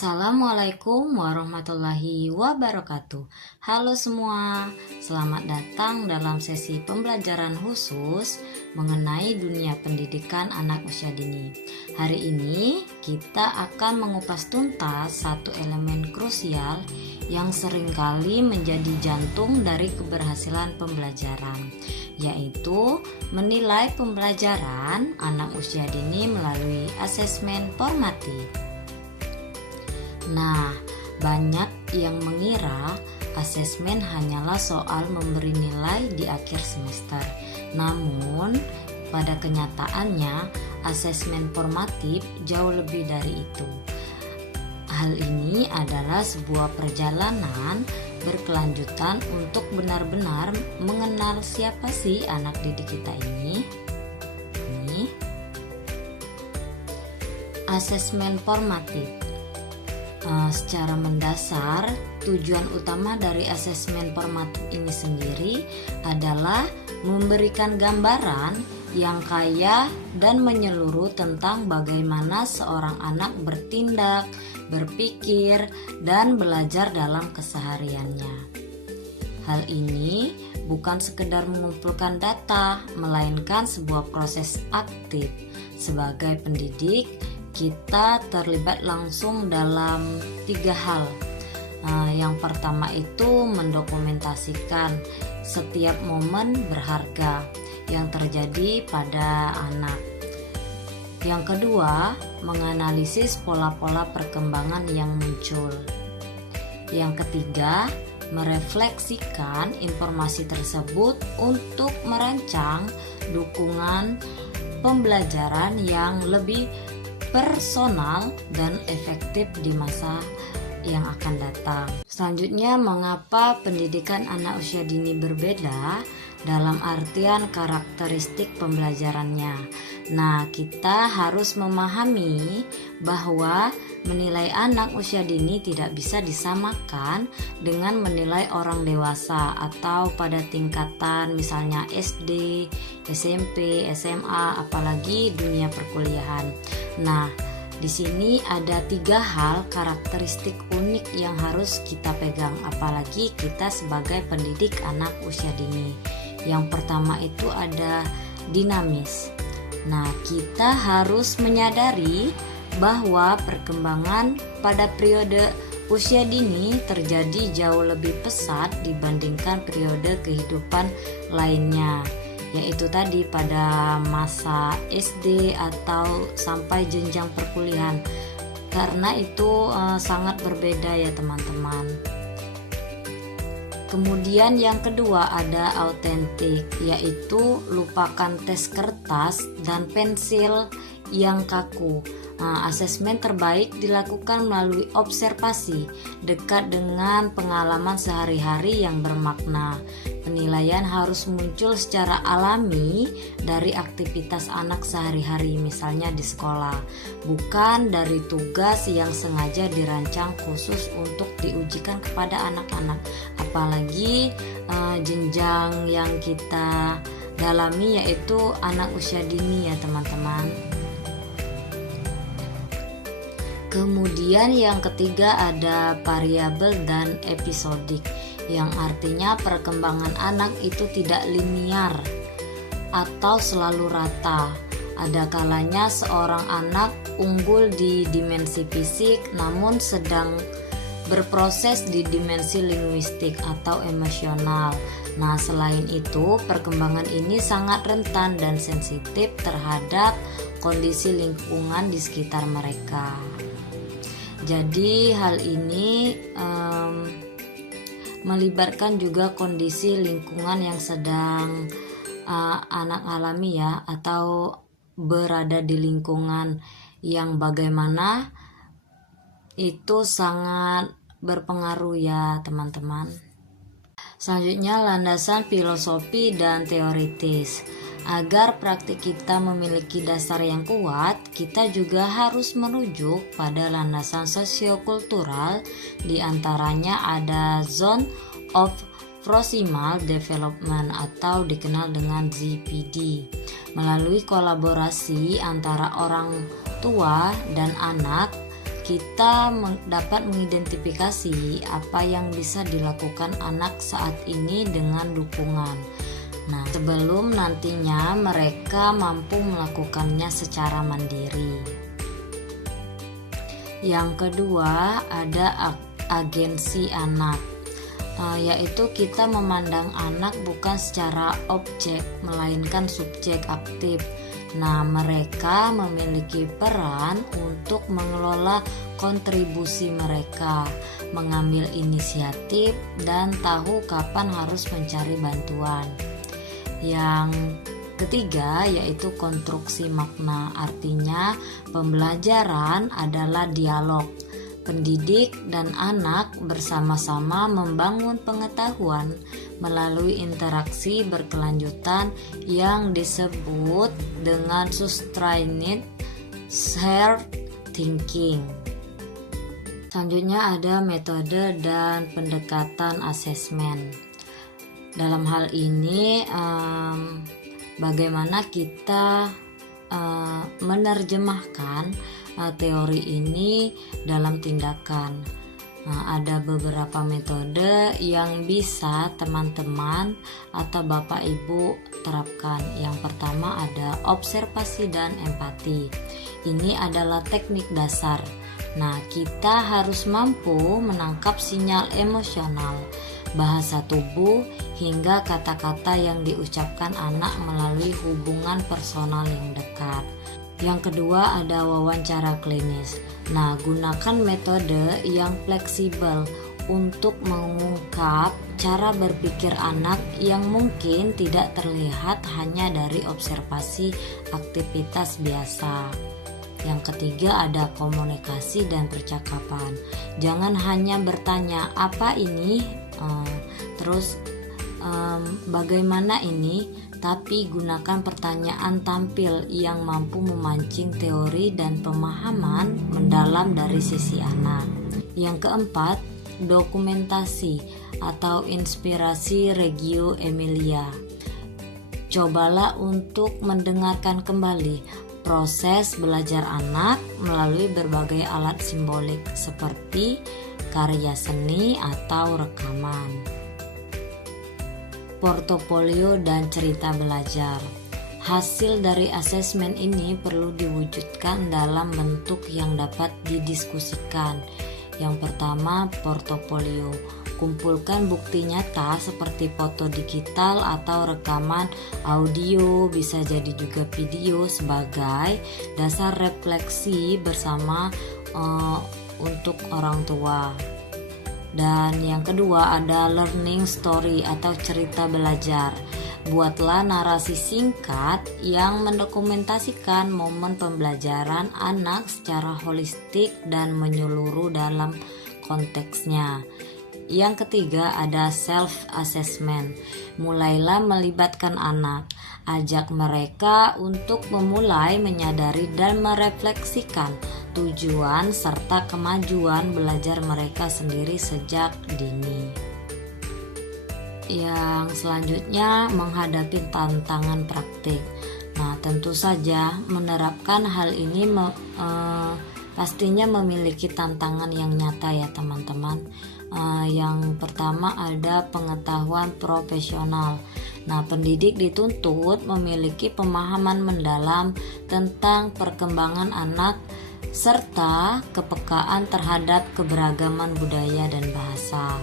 Assalamualaikum warahmatullahi wabarakatuh. Halo semua, selamat datang dalam sesi pembelajaran khusus mengenai dunia pendidikan anak usia dini. Hari ini kita akan mengupas tuntas satu elemen krusial yang seringkali menjadi jantung dari keberhasilan pembelajaran, yaitu menilai pembelajaran anak usia dini melalui asesmen formatif. Nah, banyak yang mengira asesmen hanyalah soal memberi nilai di akhir semester. Namun, pada kenyataannya, asesmen formatif jauh lebih dari itu. Hal ini adalah sebuah perjalanan berkelanjutan untuk benar-benar mengenal siapa sih anak didik kita ini. Asesmen formatif. Secara mendasar, tujuan utama dari asesmen formatif ini sendiri adalah memberikan gambaran yang kaya dan menyeluruh tentang bagaimana seorang anak bertindak, berpikir, dan belajar dalam kesehariannya. Hal ini bukan sekedar mengumpulkan data, melainkan sebuah proses aktif. Sebagai pendidik, kita terlibat langsung dalam 3 hal. Yang pertama itu mendokumentasikan setiap momen berharga yang terjadi pada anak. Yang kedua, menganalisis pola-pola perkembangan yang muncul. Yang ketiga, merefleksikan informasi tersebut untuk merancang dukungan pembelajaran yang lebih personal dan efektif di masa yang akan datang. Selanjutnya, mengapa pendidikan anak usia dini berbeda dalam artian karakteristik pembelajarannya. Nah, kita harus memahami bahwa menilai anak usia dini tidak bisa disamakan dengan menilai orang dewasa atau pada tingkatan misalnya SD, SMP, SMA, apalagi dunia perkuliahan. Nah, di sini ada 3 hal karakteristik unik yang harus kita pegang, apalagi kita sebagai pendidik anak usia dini. Yang pertama itu ada dinamis. Nah, kita harus menyadari bahwa perkembangan pada periode usia dini terjadi jauh lebih pesat dibandingkan periode kehidupan lainnya, yaitu tadi pada masa SD atau sampai jenjang perkuliahan. Karena itu sangat berbeda ya teman-teman. Kemudian yang kedua ada autentik, yaitu lupakan tes kertas dan pensil yang kaku. Asesmen terbaik dilakukan melalui observasi dekat dengan pengalaman sehari-hari yang bermakna. Penilaian harus muncul secara alami dari aktivitas anak sehari-hari, misalnya di sekolah, bukan dari tugas yang sengaja dirancang khusus untuk diujikan kepada anak-anak. Apalagi jenjang yang kita dalami yaitu anak usia dini ya teman-teman. Kemudian yang ketiga ada variabel dan episodik, yang artinya perkembangan anak itu tidak linear atau selalu rata. Ada kalanya seorang anak unggul di dimensi fisik namun sedang berproses di dimensi linguistik atau emosional. Nah, selain itu, perkembangan ini sangat rentan dan sensitif terhadap kondisi lingkungan di sekitar mereka. Jadi hal ini melibatkan juga kondisi lingkungan yang sedang anak alami ya, atau berada di lingkungan yang bagaimana itu sangat berpengaruh ya teman-teman. Selanjutnya landasan filosofi dan teoritis. Agar praktik kita memiliki dasar yang kuat, kita juga harus merujuk pada landasan sosiokultural. Di antaranya ada Zone of Proximal Development atau dikenal dengan ZPD. Melalui kolaborasi antara orang tua dan anak, kita dapat mengidentifikasi apa yang bisa dilakukan anak saat ini dengan dukungan. Nah, sebelum nantinya mereka mampu melakukannya secara mandiri. Yang kedua, ada agensi anak, yaitu kita memandang anak bukan secara objek, melainkan subjek aktif. Nah, mereka memiliki peran untuk mengelola kontribusi mereka, mengambil inisiatif, dan tahu kapan harus mencari bantuan. Yang ketiga yaitu konstruksi makna, artinya pembelajaran adalah dialog. Pendidik dan anak bersama-sama membangun pengetahuan melalui interaksi berkelanjutan yang disebut dengan sustained shared thinking. Selanjutnya ada metode dan pendekatan asesmen. Dalam hal ini bagaimana kita menerjemahkan teori ini dalam tindakan. Ada beberapa metode yang bisa teman-teman atau Bapak Ibu terapkan. Yang pertama ada observasi dan empati. Ini adalah teknik dasar. Nah, kita harus mampu menangkap sinyal emosional, bahasa tubuh, hingga kata-kata yang diucapkan anak melalui hubungan personal yang dekat. Yang kedua ada wawancara klinis. Nah, gunakan metode yang fleksibel untuk mengungkap cara berpikir anak yang mungkin tidak terlihat hanya dari observasi aktivitas biasa. Yang ketiga ada komunikasi dan percakapan. Jangan hanya bertanya apa ini, bagaimana ini, tapi gunakan pertanyaan tampil yang mampu memancing teori dan pemahaman mendalam dari sisi anak. Yang keempat, dokumentasi atau inspirasi Reggio Emilia. Cobalah untuk mendengarkan kembali proses belajar anak melalui berbagai alat simbolik seperti karya seni atau rekaman. Portofolio dan cerita belajar. Hasil dari asesmen ini perlu diwujudkan dalam bentuk yang dapat didiskusikan. Yang pertama, portofolio. Kumpulkan bukti nyata seperti foto digital atau rekaman audio, bisa jadi juga video, sebagai dasar refleksi bersama untuk orang tua. Dan yang kedua ada learning story atau cerita belajar. Buatlah narasi singkat yang mendokumentasikan momen pembelajaran anak secara holistik dan menyeluruh dalam konteksnya. Yang ketiga ada self assessment. Mulailah melibatkan anak. Ajak mereka untuk memulai menyadari dan merefleksikan tujuan serta kemajuan belajar mereka sendiri sejak dini. Yang selanjutnya menghadapi tantangan praktik. Nah, tentu saja menerapkan hal ini pastinya memiliki tantangan yang nyata ya teman-teman. Yang pertama ada pengetahuan profesional. Nah, pendidik dituntut memiliki pemahaman mendalam tentang perkembangan anak serta kepekaan terhadap keberagaman budaya dan bahasa.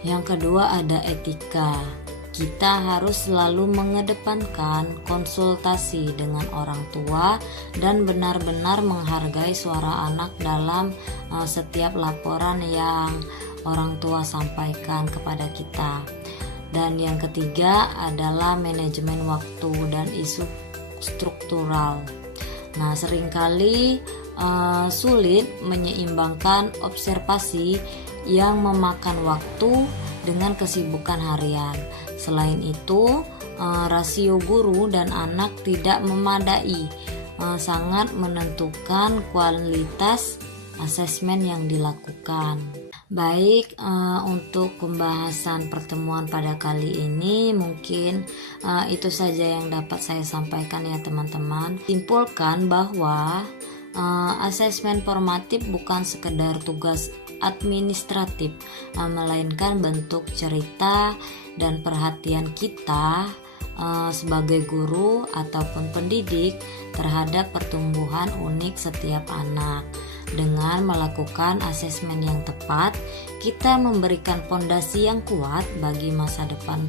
Yang kedua ada etika. Kita harus selalu mengedepankan konsultasi dengan orang tua dan benar-benar menghargai suara anak dalam setiap laporan yang orang tua sampaikan kepada kita. Dan yang ketiga adalah manajemen waktu dan isu struktural. Nah, seringkali sulit menyeimbangkan observasi yang memakan waktu dengan kesibukan harian. Selain itu, rasio guru dan anak tidak memadai, sangat menentukan kualitas asesmen yang dilakukan. Baik, untuk pembahasan pertemuan pada kali ini mungkin itu saja yang dapat saya sampaikan ya teman-teman. Simpulkan bahwa Asesmen formatif bukan sekedar tugas administratif, melainkan bentuk cerita dan perhatian kita sebagai guru ataupun pendidik terhadap pertumbuhan unik setiap anak. Dengan melakukan asesmen yang tepat, kita memberikan fondasi yang kuat bagi masa depan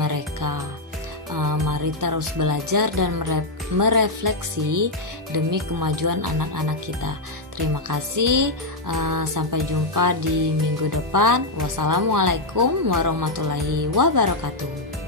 mereka. Mari terus belajar dan merefleksi demi kemajuan anak-anak kita. Terima kasih. Sampai jumpa di minggu depan. Wassalamualaikum warahmatullahi wabarakatuh.